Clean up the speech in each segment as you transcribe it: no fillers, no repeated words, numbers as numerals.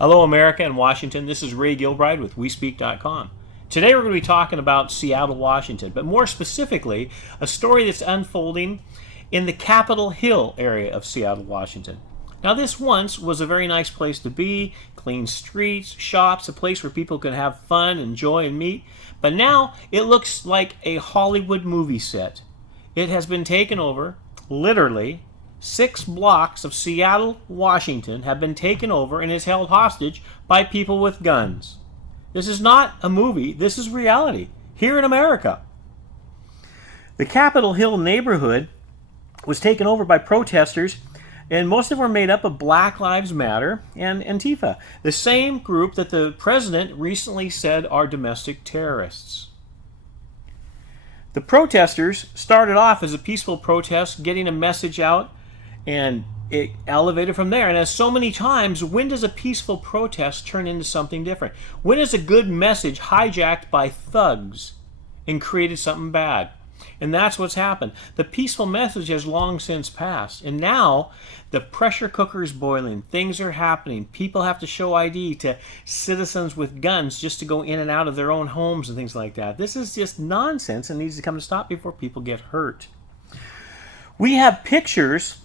Hello, America and Washington. This is Ray Gilbride with WeSpeak.com. Today we're going to be talking about Seattle, Washington, but more specifically, a story that's unfolding in the Capitol Hill area of Seattle, Washington. Now, this once was a very nice place to be, clean streets, shops, a place where people could have fun, enjoy, and meet. But now it looks like a Hollywood movie set. It has been taken over, literally. 6 blocks of Seattle, Washington have been taken over and is held hostage by people with guns. This is not a movie, this is reality here in America. The Capitol Hill neighborhood was taken over by protesters, and most of them were made up of Black Lives Matter and Antifa, the same group that the president recently said are domestic terrorists. The protesters started off as a peaceful protest, getting a message out, and it elevated from there. And as so many times, when does a peaceful protest turn into something different? When is a good message hijacked by thugs and created something bad? And that's what's happened. The peaceful message has long since passed. And now the pressure cooker is boiling. Things are happening. People have to show ID to citizens with guns just to go in and out of their own homes and things like that. This is just nonsense and needs to come to stop before people get hurt. We have pictures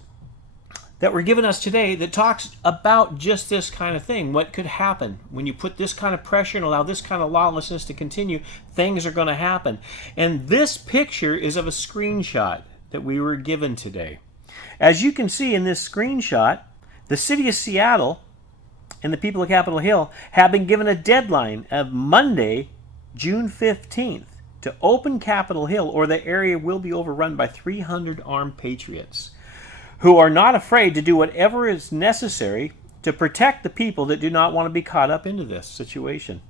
that were given us today that talks about just this kind of thing. What could happen when you put this kind of pressure and allow this kind of lawlessness to continue? Things are going to happen. And this picture is of a screenshot that we were given today. As you can see in this screenshot, the city of Seattle and the people of Capitol Hill have been given a deadline of Monday, June 15th, to open Capitol Hill, or the area will be overrun by 300 armed patriots who are not afraid to do whatever is necessary to protect the people that do not want to be caught up into this situation.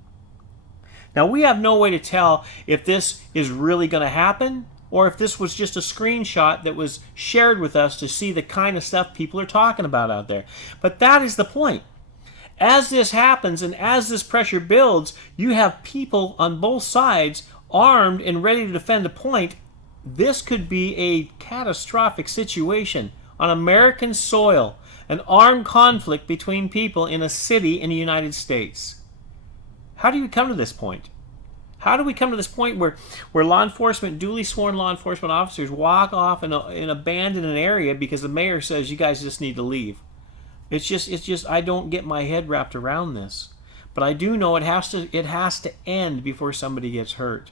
Now, we have no way to tell if this is really going to happen or if this was just a screenshot that was shared with us to see the kind of stuff people are talking about out there. But that is the point. As this happens and as this pressure builds, you have people on both sides armed and ready to defend a point. This could be a catastrophic situation on American soil, an armed conflict between people in a city in the United States. How do you come to this point? How do we come to this point where law enforcement, duly sworn law enforcement officers walk off and abandon an area because the mayor says you guys just need to leave? It's just I don't get my head wrapped around this. But I do know it has to end before somebody gets hurt.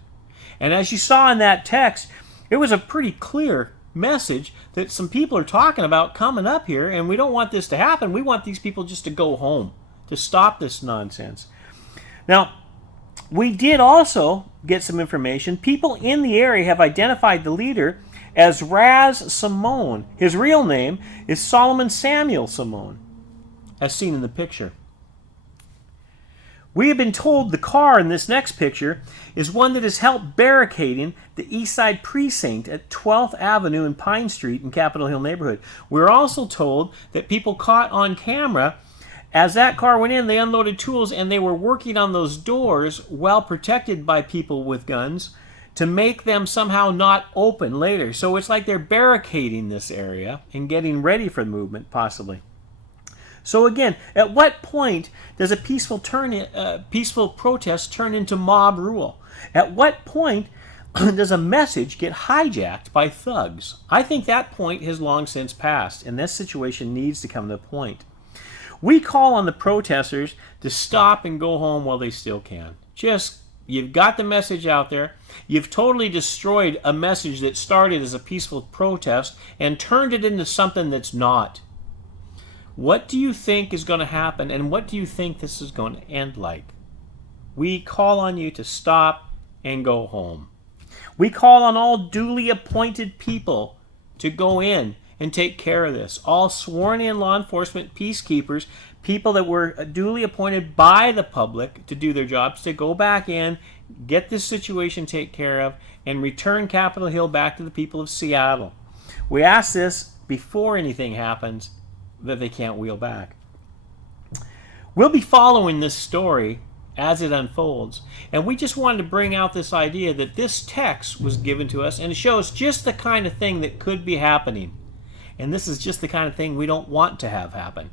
And as you saw in that text, it was a pretty clear message that some people are talking about coming up here, and we don't want this to happen. We want these people just to go home, to stop this nonsense. Now, we did also get some information. People in the area have identified the leader as Raz Simone. His real name is Solomon Samuel Simone, as seen in the picture. We have been told the car in this next picture is one that has helped barricading the East Side Precinct at 12th Avenue and Pine Street in Capitol Hill neighborhood. We're also told that people caught on camera as that car went in, they unloaded tools and they were working on those doors well protected by people with guns to make them somehow not open later. So it's like they're barricading this area and getting ready for the movement, possibly. So again, at what point does a peaceful protest turn into mob rule? At what point does a message get hijacked by thugs? I think that point has long since passed, and this situation needs to come to a point. We call on the protesters to stop and go home while they still can. You've got the message out there. You've totally destroyed a message that started as a peaceful protest and turned it into something that's not. What do you think is going to happen, and what do you think this is going to end like? We call on you to stop and go home. We call on all duly appointed people to go in and take care of this. All sworn-in law enforcement peacekeepers, people that were duly appointed by the public to do their jobs, to go back in, get this situation taken care of, and return Capitol Hill back to the people of Seattle. We ask this before anything happens that they can't wheel back. We'll be following this story as it unfolds, and we just wanted to bring out this idea that this text was given to us and it shows just the kind of thing that could be happening. And this is just the kind of thing we don't want to have happen.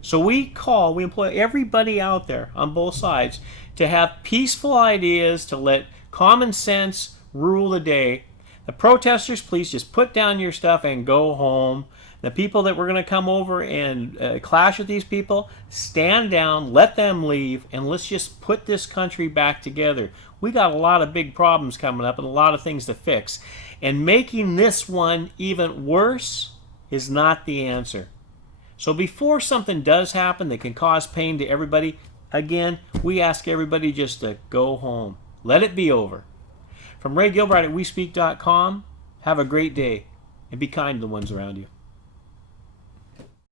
So we employ everybody out there on both sides to have peaceful ideas, to let common sense rule the day. The protesters, please just put down your stuff and go home. The people that were going to come over and clash with these people, stand down, let them leave, and let's just put this country back together. We got a lot of big problems coming up and a lot of things to fix. And making this one even worse is not the answer. So before something does happen that can cause pain to everybody, again, we ask everybody just to go home. Let it be over. From Ray Gilbride at WeSpeak.com, have a great day and be kind to the ones around you.